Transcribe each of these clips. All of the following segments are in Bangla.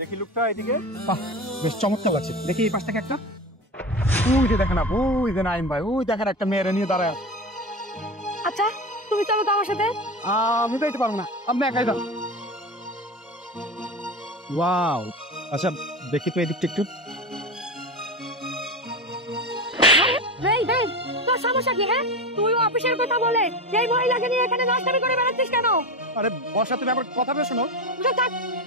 দেখি লুকটা এদিকে। বেশ চমৎকার লাগছে। দেখি এই পাশ থেকে একটা। ওই যে দেখেন আপু, ওই যে নাইম ভাই, ওই দেখেন একটা মেয়েরে নিয়ে দাঁড়ায়। আচ্ছা তুমি চলো তো আমার সাথে। আমি তো যেতে পারবো না, আপনি একাই যান। ওয়াও, আচ্ছা দেখি তো এদিকটা একটু। তোর সমস্যা কি? হ্যাঁ, তুই অফিসের কথা বলে এই মহিলাকে নিয়ে এখানে নষ্টামি করে বেড়াচ্ছিস কেন? আরে বসা, তুমি আবার কথা বলে শোনো।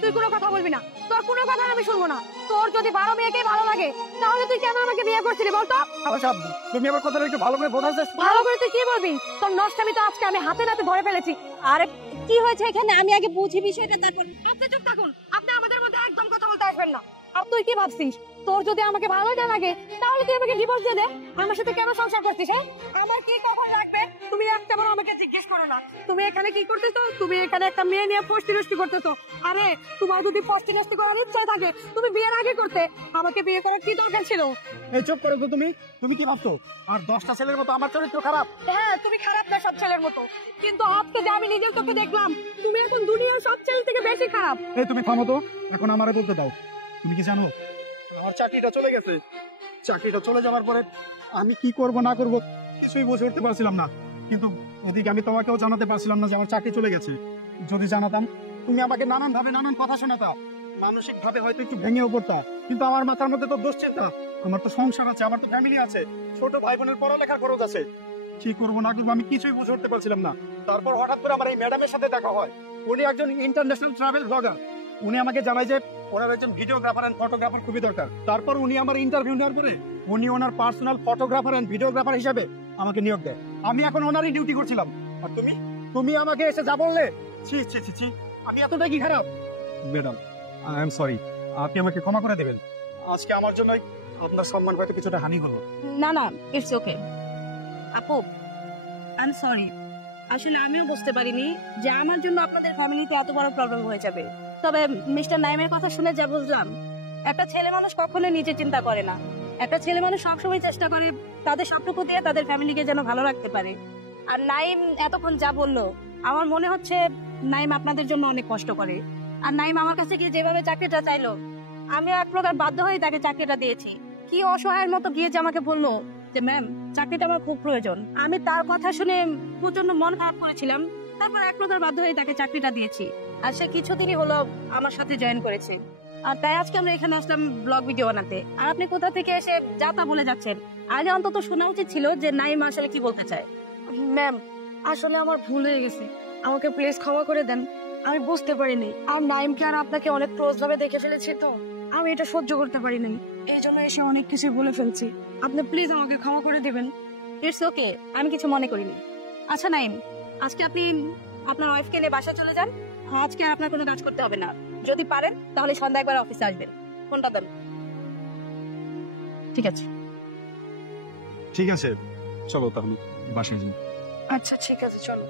তুই কোনো কথা বলবি না, তোর কোনো কথা আমি শুনবো না। তোর যদি 12 মেয়েকে ভালো লাগে তাহলে তুই কেন আমাকে বিয়ে করছিলি বলতো? আচ্ছা তুমি আবার কথাটা একটু ভালো করে বোঝার চেষ্টা। ভালো করে তুই কি বলবি? তোর নষ্টামি তো আজকে আমি হাতে নাতে ধরে ফেলেছি। আরে কি হয়েছে এখানে আমি আগে বুঝি বিষয়টা, তারপর। আপনি চুপ থাকুন, আপনি আমাদের মধ্যে একদম কথা বলতে আসবেন না। আর তুই কি ভাবছিস তোর যদি আমাকে ভালোই না লাগে তাহলে তুই আমাকে ডিভোর্স দিয়ে দে। আমার সাথে কেন সংসার করছিস? হ্যাঁ, আমার কি খবর লাগবে তুমি একটাবার আমাকে জিজ্ঞেস করো না। তুমি এখানে কি করতেছো? তুমি এখানে একটা মেয়ে নিয়ে ফষ্টি করতেছো। আরে তোমার যদি ফষ্টি করার ইচ্ছা থাকে তুমি বিয়ের আগে করতে, আমাকে বিয়ে করার কি দরকার ছিল? এই চুপ করো তো তুমি। তুমি কি ভাবছো আর 10টা ছেলের মতো আমার চরিত্র খারাপ? হ্যাঁ, তুমি খারাপ না সব ছেলের মতো, কিন্তু আজকে যে আমি নিজের চোখে দেখলাম তুমি এখন দুনিয়ার সব ছেলে থেকে বেশি খারাপ। এই তুমি থামো তো, এখন আমারে বলতে দাও। তুমি কি জানো আমার চাকরিটা চলে গেছে? চাকরিটা চলে যাওয়ার পরে আমি কি করব না করব কিছুই বুঝে উঠতে পারছিলাম না। কিন্তু এদিকে আমি তোমাকেও জানাতে পারছিলাম না যে আমার চাকরি চলে গেছে। যদি জানাতাম তুমি আমাকে নানান ভাবে নানান কথা শোনাতাম, মানসিক ভাবে হয়তো একটু ভেঙেও পড়তা। কিন্তু আমার মাথার মধ্যে তো দুশ্চিন্তা, আমার তো সংসার আছে, আমার তো ফ্যামিলি আছে, ছোট ভাই বোনের পড়ালেখার খরচ আছে। কি করবো না করবো আমি কিছুই বুঝে উঠতে পারছিলাম না। তারপর হঠাৎ করে আমার এই ম্যাডামের সাথে দেখা হয়। উনি একজন ইন্টারন্যাশনাল ট্রাভেল ব্লগার। উনি আমাকে জানায় যে ওনার একজন ভিডিওগ্রাফার এন্ড ফটোগ্রাফার খুবই দরকার। তারপর উনি আমার ইন্টারভিউ নেওয়ার পরে উনি ওনার পার্সোনাল ফটোগ্রাফার এন্ড ভিডিওগ্রাফার হিসেবে আমাকে নিয়োগ দেয়। আমি এখন ওনারই ডিউটি করছিলাম। আর তুমি তুমি আমাকে এসে যা বললে, ছি ছি ছি ছি, আমি এতটা কি খারাপ? ম্যাডাম আই এম সরি, আপনি আমাকে ক্ষমা করে দেবেন। আজকে আমার জন্য আপনার সম্মান হয়তো কিছুটা হানি হলো। না না, ইটস ওকে আপু, আই এম সরি। আসলে আমিও বুঝতে পারিনি যে আমার জন্য আপনাদের ফ্যামিলিতে এত বড় প্রবলেম হয়ে যাবে। তবে মিস্টার নাইমের কথা শুনে যা বুঝলাম, একটা ছেলে মানুষ কখনোই নিজে চিন্তা করে না। একটা ছেলে মানুষ সবসময় চেষ্টা করে তাদের সবটুকু দিয়ে তাদের ফ্যামিলিকে যেন ভালো রাখতে পারে। আর নাইম এতক্ষণ যা বললো আমার মনে হচ্ছে নাইম আপনাদের জন্য অনেক কষ্ট করে। আর নাইম আমার কাছে গিয়ে যেভাবে চাকরিটা চাইলো আমি এক প্রকার বাধ্য হয়ে তাকে চাকরিটা দিয়েছি। কি অসহায়ের মতো গিয়ে যে আমাকে বললো যে ম্যাম চাকরিটা আমার খুব প্রয়োজন। আমি তার কথা শুনে প্রচন্ড মন খারাপ করেছিলাম, তারপর এক প্রকার বাধ্য হয়ে তাকে চাকরিটা দিয়েছি। আর সে কিছুদিনই হলো আমার সাথে জয়েন করেছে। আর তাই আজকে আমরা এখানে আসলাম ব্লগ ভিডিও বানাতে। আর আপনি কোথা থেকে এসে যা তা বলে যাচ্ছেন? আগে অন্তত শোনা উচিত ছিল যে নাইম আসলে কি বলতে চায়। ম্যাম আসলে আমার ভুল হয়ে গেছে, আমাকে প্লিজ ক্ষমা করে দেন। আমি বুঝতে পারিনি, আর নাইমকে আর আপনাকে অনেক ক্লোজ ভাবে দেখে ফেলেছি, তো আমি এটা সহ্য করতে পারিনি। এই জন্য এসে অনেক কিছু বলে ফেলছি। আপনি প্লিজ আমাকে ক্ষমা করে দেবেন। ইটস ওকে, আমি কিছু মনে করিনি। আচ্ছা নাইম, আজকে আপনি আপনার ওয়াইফকে নিয়ে বাসা চলে যান। আজকে আর আপনার কোনো কাজ করতে হবে না। যদি পারেন তাহলে সন্ধ্যা একবার অফিসে আসবেন। ফোনটা দেন। ঠিক আছে? ঠিক আছে, চলো তাহলে বাসায় যাই। আচ্ছা ঠিক আছে, চলো।